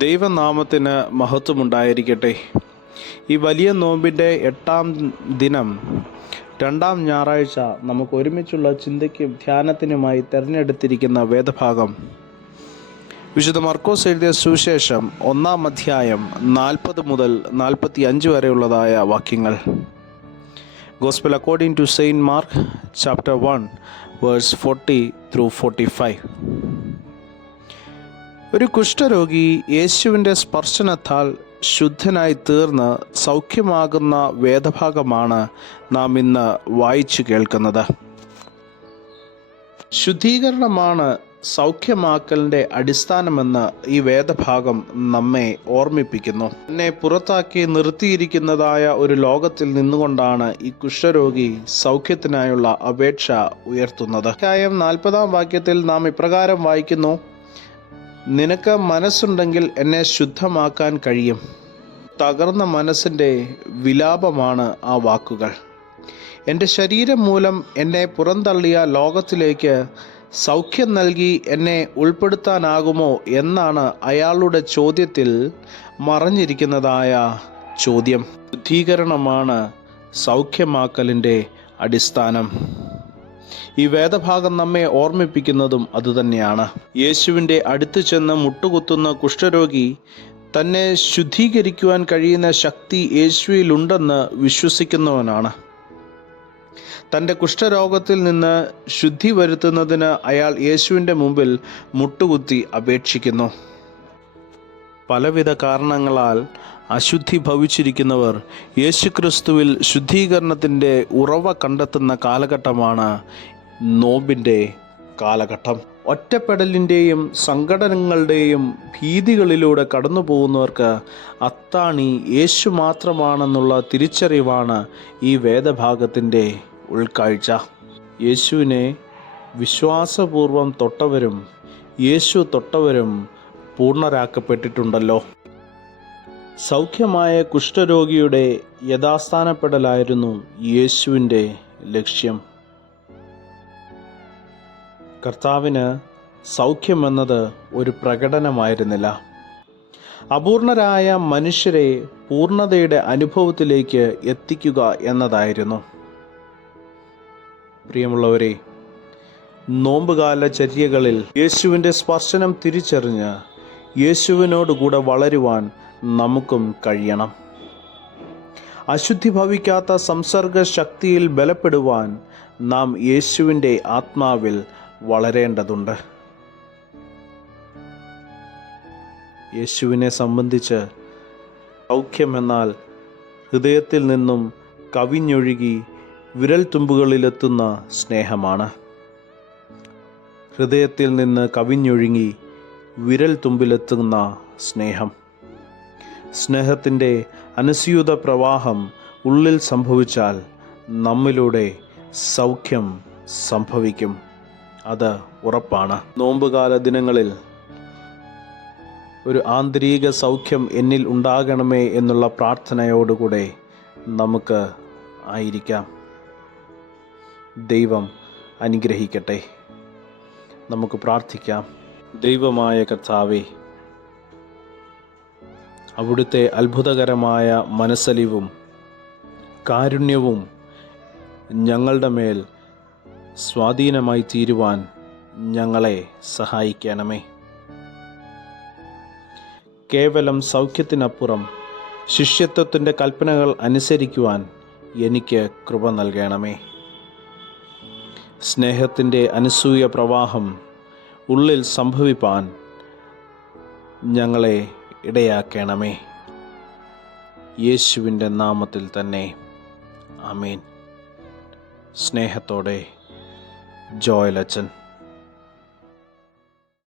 ദൈവനാമത്തിന് മഹത്വമുണ്ടായിരിക്കട്ടെ. ഈ വലിയ നോമ്പിൻ്റെ 8-ാം ദിനം, 2-ാം ഞായറാഴ്ച നമുക്ക് ഒരുമിച്ചുള്ള ചിന്തയ്ക്കും ധ്യാനത്തിനുമായി തിരഞ്ഞെടുത്തിരിക്കുന്ന വേദഭാഗം വിശുദ്ധ മർക്കോസ് എഴുതിയ സുവിശേഷം 1-ാം അധ്യായം 40 മുതൽ 45 വരെയുള്ളതായ വാക്യങ്ങൾ. Gospel according to Saint Mark, chapter 1, verse 40 through 45. ഒരു കുഷ്ഠരോഗി യേശുവിൻ്റെ സ്പർശനത്താൽ ശുദ്ധനായി തീർന്ന് സൗഖ്യമാകുന്ന വേദഭാഗമാണ് നാം ഇന്ന് വായിച്ചു കേൾക്കുന്നത്. ശുദ്ധീകരണമാണ് സൗഖ്യമാക്കലിൻ്റെ അടിസ്ഥാനമെന്ന് ഈ വേദഭാഗം നമ്മെ ഓർമ്മിപ്പിക്കുന്നു. എന്നെ പുറത്താക്കി നിർത്തിയിരിക്കുന്നതായ ഒരു ലോകത്തിൽ നിന്നുകൊണ്ടാണ് ഈ കുഷ്ഠരോഗി സൗഖ്യത്തിനായുള്ള അപേക്ഷ ഉയർത്തുന്നത്. അധ്യായം 40-ാം വാക്യത്തിൽ നാം ഇപ്രകാരം വായിക്കുന്നു: നിനക്ക് മനസ്സുണ്ടെങ്കിൽ എന്നെ ശുദ്ധമാക്കാൻ കഴിയും. തകർന്ന മനസ്സിൻ്റെ വിലാപമാണ് ആ വാക്കുകൾ. എൻ്റെ ശരീരം മൂലം എന്നെ പുറന്തള്ളിയ ലോകത്തിലേക്ക് സൗഖ്യം നൽകി എന്നെ ഉൾപ്പെടുത്താനാകുമോ എന്നാണ് അയാളുടെ ചോദ്യത്തിൽ മറഞ്ഞിരിക്കുന്നതായ ചോദ്യം. ശുദ്ധീകരണമാണ് സൗഖ്യമാക്കലിൻ്റെ അടിസ്ഥാനം. ഈ വേദഭാഗം നമ്മെ ഓർമ്മിപ്പിക്കുന്നതും അതുതന്നെയാണ്. യേശുവിൻ്റെ അടുത്ത് ചെന്ന് മുട്ടുകുത്തുന്ന കുഷ്ഠരോഗി തന്നെ ശുദ്ധീകരിക്കുവാൻ കഴിയുന്ന ശക്തി യേശുവിലുണ്ടെന്ന് വിശ്വസിക്കുന്നവനാണ്. തൻ്റെ കുഷ്ഠരോഗത്തിൽ നിന്ന് ശുദ്ധി വരുത്തുന്നതിന് അയാൾ യേശുവിൻ്റെ മുമ്പിൽ മുട്ടുകുത്തി അപേക്ഷിക്കുന്നു. പലവിധ കാരണങ്ങളാൽ അശുദ്ധി ഭവിച്ചിരിക്കുന്നവർ യേശുക്രിസ്തുവിൽ ശുദ്ധീകരണത്തിൻ്റെ ഉറവ കണ്ടെത്തുന്ന കാലഘട്ടമാണ് നോമ്പിൻ്റെ കാലഘട്ടം. ഒറ്റപ്പെടലിൻ്റെയും സങ്കടങ്ങളുടെയും ഭീതികളിലൂടെ കടന്നു പോകുന്നവർക്ക് അത്താണി യേശു മാത്രമാണെന്നുള്ള തിരിച്ചറിവാണ് ഈ വേദഭാഗത്തിൻ്റെ ഉൾക്കാഴ്ച. യേശുവിനെ വിശ്വാസപൂർവം തൊട്ടവരും യേശു തൊട്ടവരും പൂർണ്ണരാക്കപ്പെട്ടിട്ടുണ്ടല്ലോ. സൗഖ്യമായ കുഷ്ഠരോഗിയുടെ യഥാസ്ഥാനപ്പെടലായിരുന്നു യേശുവിൻ്റെ ലക്ഷ്യം. കർത്താവിന് സൗഖ്യമെന്നത് ഒരു പ്രകടനമായിരുന്നില്ല. അപൂർണരായ മനുഷ്യരെ പൂർണ്ണതയുടെ അനുഭവത്തിലേക്ക് എത്തിക്കുക എന്നതായിരുന്നു. പ്രിയമുള്ളവരെ, നോമ്പുകാല ചര്യകളിൽ യേശുവിൻ്റെ സ്പർശനം തിരിച്ചറിഞ്ഞ് യേശുവിനോടുകൂടെ വളരുവാൻ നമുക്കും കഴിയണം. അശുദ്ധി ഭവിക്കാത്ത സംസർഗ ശക്തിയിൽ ബലപ്പെടുവാൻ നാം യേശുവിൻ്റെ ആത്മാവിൽ വളരേണ്ടതുണ്ട്. യേശുവിനെ സംബന്ധിച്ച് സൗഖ്യമെന്നാൽ ഹൃദയത്തിൽ നിന്നും കവിഞ്ഞൊഴുകി വിരൽ തുമ്പുകളിലെത്തുന്ന സ്നേഹമാണ്. ഹൃദയത്തിൽ നിന്ന് കവിഞ്ഞൊഴുകി വിരൽ തുമ്പിലെത്തുന്ന സ്നേഹം. സ്നേഹത്തിൻ്റെ അനുസ്യൂത പ്രവാഹം ഉള്ളിൽ സംഭവിച്ചാൽ നമ്മിലൂടെ സൗഖ്യം സംഭവിക്കും. അത് ഉറപ്പാണ്. നോമ്പുകാല ദിനങ്ങളിൽ ഒരു ആന്തരിക സൗഖ്യം എന്നിൽ ഉണ്ടാകണമേ എന്നുള്ള പ്രാർത്ഥനയോടുകൂടെ നമുക്ക് ആയിരിക്കാം. ദൈവം അനുഗ്രഹിക്കട്ടെ. നമുക്ക് പ്രാർത്ഥിക്കാം. ദൈവമായ കർത്താവേ, അവിടുത്തെ അത്ഭുതകരമായ മനസ്സലിവും കാരുണ്യവും ഞങ്ങളുടെ മേൽ സ്വാധീനമായി തീരുവാൻ ഞങ്ങളെ സഹായിക്കണമേ. കേവലം സൗഖ്യത്തിനപ്പുറം ശിഷ്യത്വത്തിൻ്റെ കൽപ്പനകൾ അനുസരിക്കുവാൻ എനിക്ക് കൃപ നൽകണമേ. സ്നേഹത്തിൻ്റെ അനസൂയ പ്രവാഹം ഉള്ളിൽ സംഭവിപ്പാൻ ഞങ്ങളെ ഇടയാക്കണമേ. യേശുവിൻ്റെ നാമത്തിൽ തന്നെ ആമേൻ. സ്നേഹത്തോടെ ജോയൽ അച്ഛൻ.